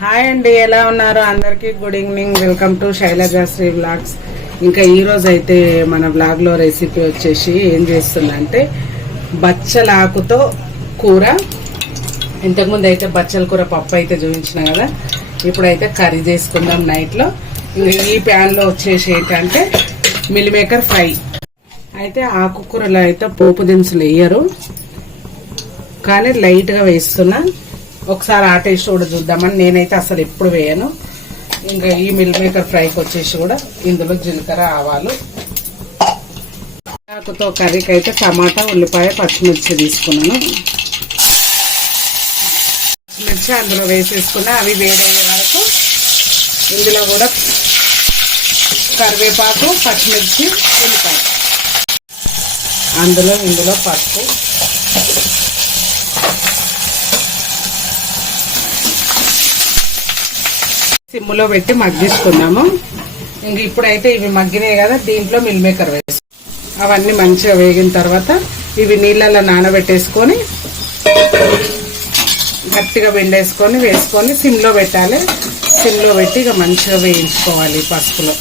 Hi అండి ఎలా ఉన్నారు? అందరికీ good evening welcome to Shailajasri blogs ఇంకా ఈ రోజు అయితే మన బ్లాగ్లో రెసిపీ వచ్చేసి ఏం చేస్తుందంటే బచ్చలాకుతో కూర. ఇంతకుముందు అయితే బచ్చల కూర పప్పు అయితే చూపించిన కదా ఇప్పుడైతే కర్రీ చేసుకుందాం నైట్లో ఈ ప్యాన్లో వచ్చేసి ఏంటంటే మిల్ మేకర్ ఫ్రై. అయితే ఆకుకూరలో అయితే పోపు దినుసులు వేయరు. కానీ లైట్గా వేస్తున్నా. ఒకసారి ఆ టేస్ట్ కూడా చూద్దామని నేనైతే అసలు ఎప్పుడు వేయను. ఇంకా ఈ మిల్ మేకర్ ఫ్రైకి వచ్చేసి కూడా ఇందులో జీలకర్ర ఆవాలు. ఆకుతో కర్రీకి అయితే టమాటా ఉల్లిపాయ పచ్చిమిర్చి తీసుకున్నాను. పచ్చిమిర్చి అందులో వేసేసుకున్నా అవి వేడయ్యే వరకు ఇందులో కూడా కరివేపాకు పచ్చిమిర్చి ఉల్లిపాయ. అందులో ఇందులో పసుపు. సిమ్లో పెట్టి మగ్గించుకున్నాము. ఇంక ఇప్పుడైతే ఇవి మగ్గినాయి కదా దీంట్లో మిల్ మేకర్ వేసి. అవన్నీ మంచిగా వేగిన తర్వాత ఇవి నీళ్ళలో నానబెట్టేసుకొని గట్టిగా వెండేసుకొని వేసుకొని సిమ్లో పెట్టాలి. సిమ్లో పెట్టి ఇక మంచిగా వేయించుకోవాలి పసుపులో.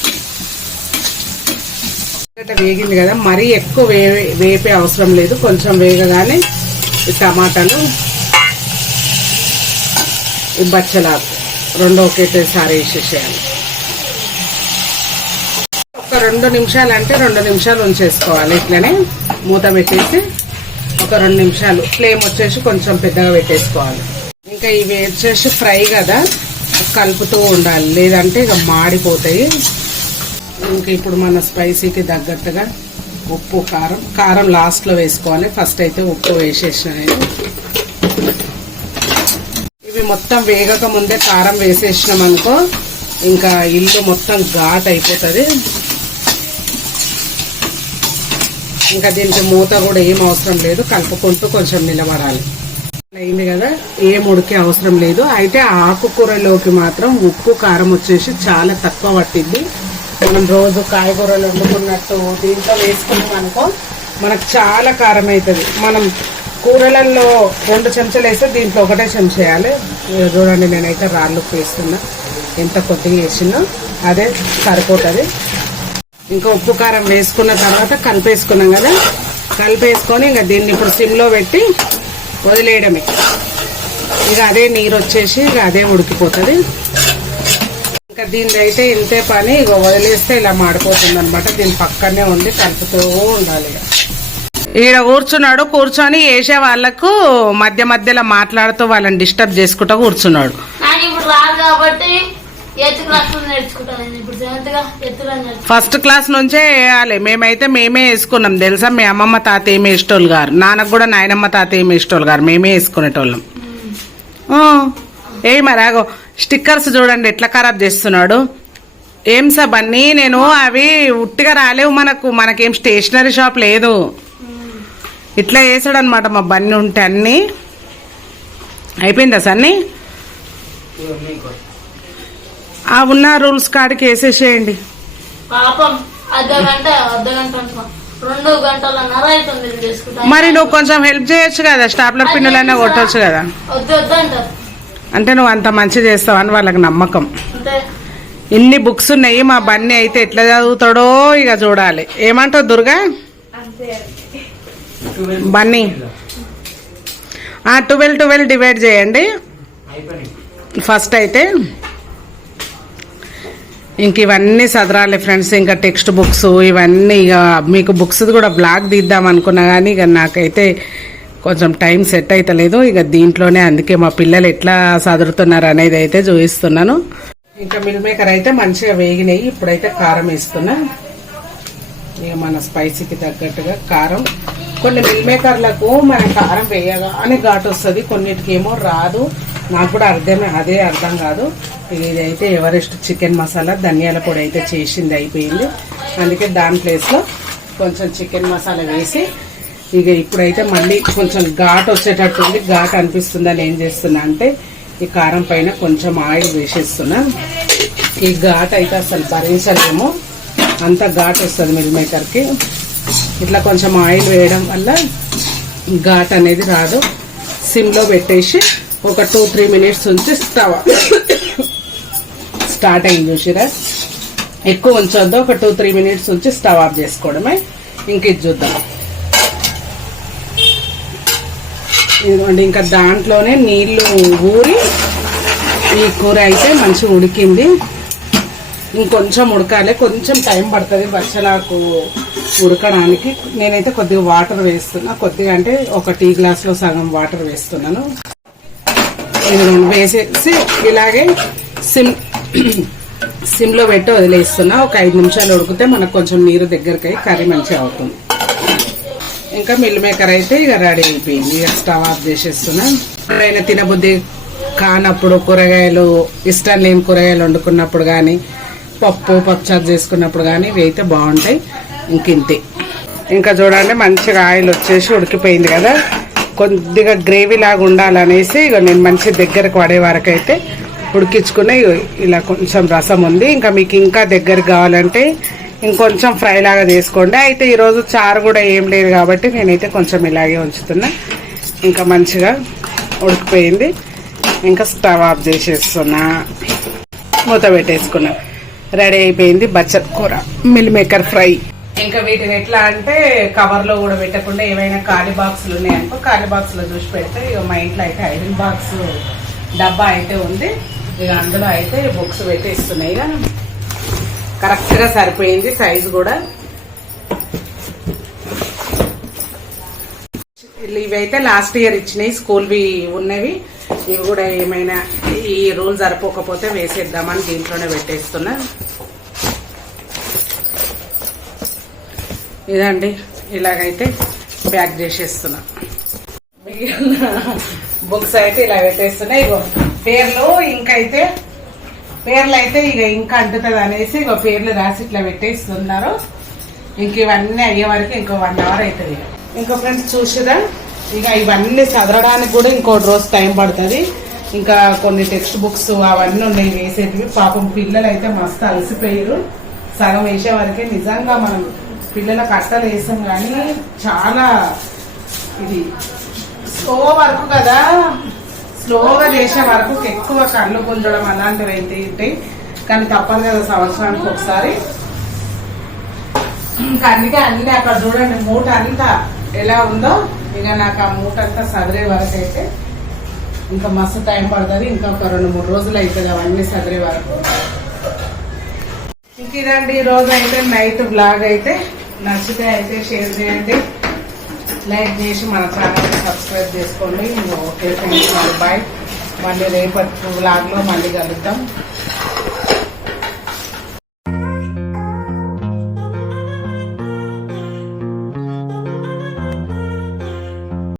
వేగింది కదా మరీ ఎక్కువ వే వేపే అవసరం లేదు. కొంచెం వేగగానే టమాటాలు బచ్చలాకు. రెండు ఒకేసారి వేసేసేయాలి ఒక రెండు నిమిషాలు అంటే రెండు నిమిషాలు ఉంచేసుకోవాలి. ఇట్లనే మూత పెట్టేసి ఒక రెండు నిమిషాలు. ఫ్లేమ్ వచ్చేసి కొంచెం పెద్దగా పెట్టేసుకోవాలి. ఇంకా ఇవి వచ్చేసి ఫ్రై కదా కలుపుతూ ఉండాలి. లేదంటే ఇక మాడిపోతాయి. ఇంకా ఇప్పుడు మన స్పైసీకి తగ్గట్టుగా ఉప్పు కారం. కారం లాస్ట్లో వేసుకోవాలి. ఫస్ట్ అయితే ఉప్పు వేసేసిన నేను మొత్తం వేగక ముందే కారం వేసేసినాం అనుకో ఇంకా ఇల్లు మొత్తం ఘాట్ అయిపోతుంది. ఇంకా దీనికి మూత కూడా ఏం అవసరం లేదు కలుపుకుంటూ కొంచెం నిలబడాలి. అయింది కదా ఏం ఉడికే అవసరం లేదు. అయితే ఆకుకూరలోకి మాత్రం ఉప్పు కారం వచ్చేసి చాలా తక్కువ పట్టింది. మనం రోజు కాయగూరలు వండుకున్నట్టు దీంట్లో వేసుకున్నాం అనుకో మనకు చాలా కారం అవుతుంది మనం కూరలలో రెండు చెంచాలు వేస్తే దీంట్లో ఒకటే చెంచేయాలి చూడండి నేనైతే రాళ్ళు వేస్తున్నా ఎంత కొద్దిగా వేసినా అదే సరిపోతుంది. ఇంకా ఉప్పు కారం వేసుకున్న తర్వాత కలిపేసుకున్నాం కదా. కలిపేసుకొని ఇంకా దీన్ని ఇప్పుడు సిమ్లో పెట్టి వదిలేయడమే. ఇక అదే నీరు వచ్చేసి ఇక అదే ఉడికిపోతుంది. ఇంకా దీని అయితే ఇంతే పని ఇక వదిలేస్తే ఇలా మాడిపోతుంది అనమాట దీని పక్కనే ఉండి కలుపుతూ ఉండాలి ఇక. ఈడ కూర్చున్నాడు కూర్చొని వేసే వాళ్ళకు మధ్య మధ్యలో మాట్లాడుతూ వాళ్ళని డిస్టర్బ్ చేసుకుంటూ కూర్చున్నాడు. ఫస్ట్ క్లాస్ నుంచే వేయాలి. మేమైతే మేమే వేసుకున్నాం. తెలుసా? మీ అమ్మమ్మ తాత ఏమి వేసేటోళ్ళు గారు. నాన్నకు కూడా నాయనమ్మ తాత ఏమి వేసేటోళ్ళు గారు. మేమే వేసుకునేటోళ్ళం. ఏ మరి ఆగో. స్టిక్కర్స్ చూడండి ఎట్లా ఖరాబ్ చేస్తున్నాడు. ఏం సాబ్ అన్నీ నేను అవి ఉట్టిగా రాలేవు మనకు. మనకేం స్టేషనరీ షాప్ లేదు. ఇట్లా వేసాడు అనమాట మా బన్నీ ఉంటే అన్నీ. అయిపోయిందా సన్నీ? ఆ ఉన్న రూల్స్ కాడికి వేసేసేయండి. పాపం అర్ధ గంట అర్ధ గంట అంటున్నా రెండు గంటలన్నర అవుతుంది ఇది చేసుకుంటా మరి నువ్వు కొంచెం హెల్ప్ చేయొచ్చు కదా? స్టాప్లర్ పిన్నులైనా కొట్టొచ్చు కదా? వద్దు అంటే నువ్వు అంత మంచి చేస్తావు అని వాళ్ళకి నమ్మకం. అంతే ఇన్ని బుక్స్ ఉన్నాయి మా బన్నీ అయితే ఎట్లా చదువుతాడో ఇక చూడాలి. ఏమంటావు Durga? Bunny. Twelve twelve divide చేయండి. ఫస్ట్ అయితే ఇంక ఇవన్నీ చదరాలి ఫ్రెండ్స్ ఇంకా టెక్స్ట్ బుక్స్ ఇవన్నీ ఇక మీకు బుక్స్ కూడా బ్లాక్ తీద్దాం అనుకున్నా కానీ ఇక నాకైతే కొంచెం టైం సెట్ అవుతలేదు ఇక దీంట్లోనే అందుకే మా పిల్లలు ఎట్లా చదువుతున్నారు అనేది అయితే చూపిస్తున్నాను. ఇంకా మిల్ మేకర్ అయితే మంచిగా వేగినాయి. ఇప్పుడైతే కారం వేస్తున్నా. ఇక మన స్పైసీకి తగ్గట్టుగా కారం కొన్ని మిల్ మేకర్లకు మన కారం వేయగానే ఘాటు వస్తుంది. కొన్నిటికి ఏమో రాదు. నాకు కూడా అర్థమే అదే అర్థం కాదు. ఇక ఇదైతే ఎవరెస్ట్ చికెన్ మసాలా ధనియాల పొడి అయితే చేసింది అయిపోయింది. అందుకే దాని ప్లేస్లో కొంచెం చికెన్ మసాలా వేసి ఇక ఇప్పుడైతే మళ్ళీ కొంచెం ఘాట్ వచ్చేటట్టుంది ఘాట్ అనిపిస్తుందని ఏం చేస్తున్నా అంటే ఈ కారం పైన కొంచెం ఆయిల్ వేసేస్తున్నా. ఈ ఘాట్ అయితే అసలు భరించలేము. అంత ఘాట్ వస్తుంది మిల్ మేకర్కి. ఇట్లా కొంచెం ఆయిల్ వేయడం వల్ల ఘాట్ అనేది రాదు. సిమ్లో పెట్టేసి ఒక టూ త్రీ మినిట్స్ ఉంచి స్టవ్ స్టార్ట్ అయింది చూసిరా? ఎక్కువ ఉంచొద్దు. ఒక టూ త్రీ మినిట్స్ ఉంచి స్టవ్ ఆఫ్ చేసుకోవడమే. ఇంక ఇది చూద్దాం. ఇదిగోండి ఇంకా దాంట్లోనే నీళ్ళు ఊరి ఈ కూర అయితే మంచిగా ఉడికింది. ఇంకొంచెం ఉడకాలి. కొంచెం టైం పడుతుంది బచ్చలాకు ఉడకడానికి. నేనైతే కొద్దిగా వాటర్ వేస్తున్నా. కొద్దిగా అంటే ఒక టీ గ్లాస్లో సగం వాటర్ వేస్తున్నాను. వేసేసి ఇలాగే సిమ్ సిమ్లో పెట్టి వదిలేస్తున్నా. ఒక ఐదు నిమిషాలు ఉడికితే మనకు కొంచెం నీరు దగ్గరికి అయ్యి కర్రీ మంచిగా అవుతుంది. ఇంకా మిల్ మేకర్ అయితే ఇక రెడీ అయిపోయింది. ఇక స్టవ్ ఆఫ్ చేసేస్తున్నా. ఎప్పుడైనా తినబుద్ధి కానప్పుడు కూరగాయలు ఇష్టం లేని కూరగాయలు వండుకున్నప్పుడు కానీ పప్పు పప్పుచారు చేసుకున్నప్పుడు కానీ ఇవి అయితే బాగుంటాయి. ఇంక ఇంతే. ఇంకా చూడండి మంచిగా ఆయిల్ వచ్చేసి ఉడికిపోయింది కదా. కొద్దిగా గ్రేవీ లాగా ఉండాలనేసి ఇక నేను మంచి దగ్గరకు పడే వరకు అయితే ఉడికించుకున్న ఇలా కొంచెం రసం ఉంది. ఇంకా మీకు ఇంకా దగ్గరకు కావాలంటే ఇంకొంచెం ఫ్రై లాగా చేసుకోండి. అయితే ఈరోజు చారు కూడా ఏం లేదు కాబట్టి నేనైతే కొంచెం ఇలాగే ఉంచుతున్నా. ఇంకా మంచిగా ఉడికిపోయింది. ఇంకా స్టవ్ ఆఫ్ చేసేస్తున్నా. మూత పెట్టేసుకున్నా. రెడీ అయిపోయింది బచ్చర్ కూర మిల్ మేకర్ ఫ్రై. ఇంకా వీటిని ఎట్లా అంటే కవర్లో కూడా పెట్టకుండా ఏమైనా ఖాళీ బాక్సులు ఉన్నాయనుకో ఖాళీ బాక్స్లో చూసి పెడితే ఇక మా ఇంట్లో అయితే ఐరన్ బాక్స్ డబ్బా అయితే ఉంది. ఇక అందులో అయితే బుక్స్ పెట్టేస్తున్నాయి ఇక కరెక్ట్గా సరిపోయింది సైజు కూడా. ఇవైతే లాస్ట్ ఇయర్ ఇచ్చినాయి స్కూల్వి ఉన్నవి. ఇవి కూడా ఏమైనా ఈ రూల్ సరిపోకపోతే వేసేద్దామని దీంట్లోనే పెట్టేస్తున్నా. ఇదండి ఇలాగైతే ప్యాక్ చేసేస్తున్నా. మిగిలిన బుక్స్ అయితే ఇలా పెట్టేస్తున్నా. ఇగో పేర్లు ఇంకైతే పేర్లు అయితే ఇక ఇంకా అంటుతుంది అనేసి ఇగో పేర్లు రాసి ఇట్లా పెట్టేస్తున్నారు. ఇంక ఇవన్నీ అయ్యే వరకు ఇంకో వన్ అవర్ అవుతుంది ఇంకో ఫ్రెండ్స్ చూసిరా ఇక ఇవన్నీ చదవడానికి కూడా ఇంకోటి రోజు టైం పడుతుంది. ఇంకా కొన్ని టెక్స్ట్ బుక్స్ అవన్నీ ఉన్నాయి వేసేటివి. పాపం పిల్లలు అయితే మస్తు అలసిపోయారు సగం వేసే వరకే నిజంగా మనం పిల్లలకు అట్టలు వేసాం కానీ చాలా ఇది స్లో వర్క్ కదా. స్లోగా చేసే వరకు ఎక్కువ కళ్ళు గుంజడం అలాంటివి అయితే ఉంటాయి. కానీ తప్పదు కదా సంవత్సరానికి ఒకసారి. ఇంకా అందుకే అన్ని అక్కడ చూడండి మూట అంతా ఎలా ఉందో. ఇక నాకు ఆ మూట అంతా సదిరే వరకు అయితే ఇంకా మస్తు టైం పడుతుంది. ఇంకా ఒక రెండు మూడు రోజులు అవుతుంది అవన్నీ సదిరే వరకు. ఇంక ఇదండి ఈ రోజు అయితే నైట్ బ్లాగ్ అయితే. నచ్చితే అయితే షేర్ చేయండి. లైక్ చేసి మన ఛానల్ సబ్స్క్రైబ్ చేసుకోండి. ఓకే థ్యాంక్ యూ బాయ్ మళ్ళీ రేపటి బ్లాగ్లో మళ్ళీ కలుద్దాం.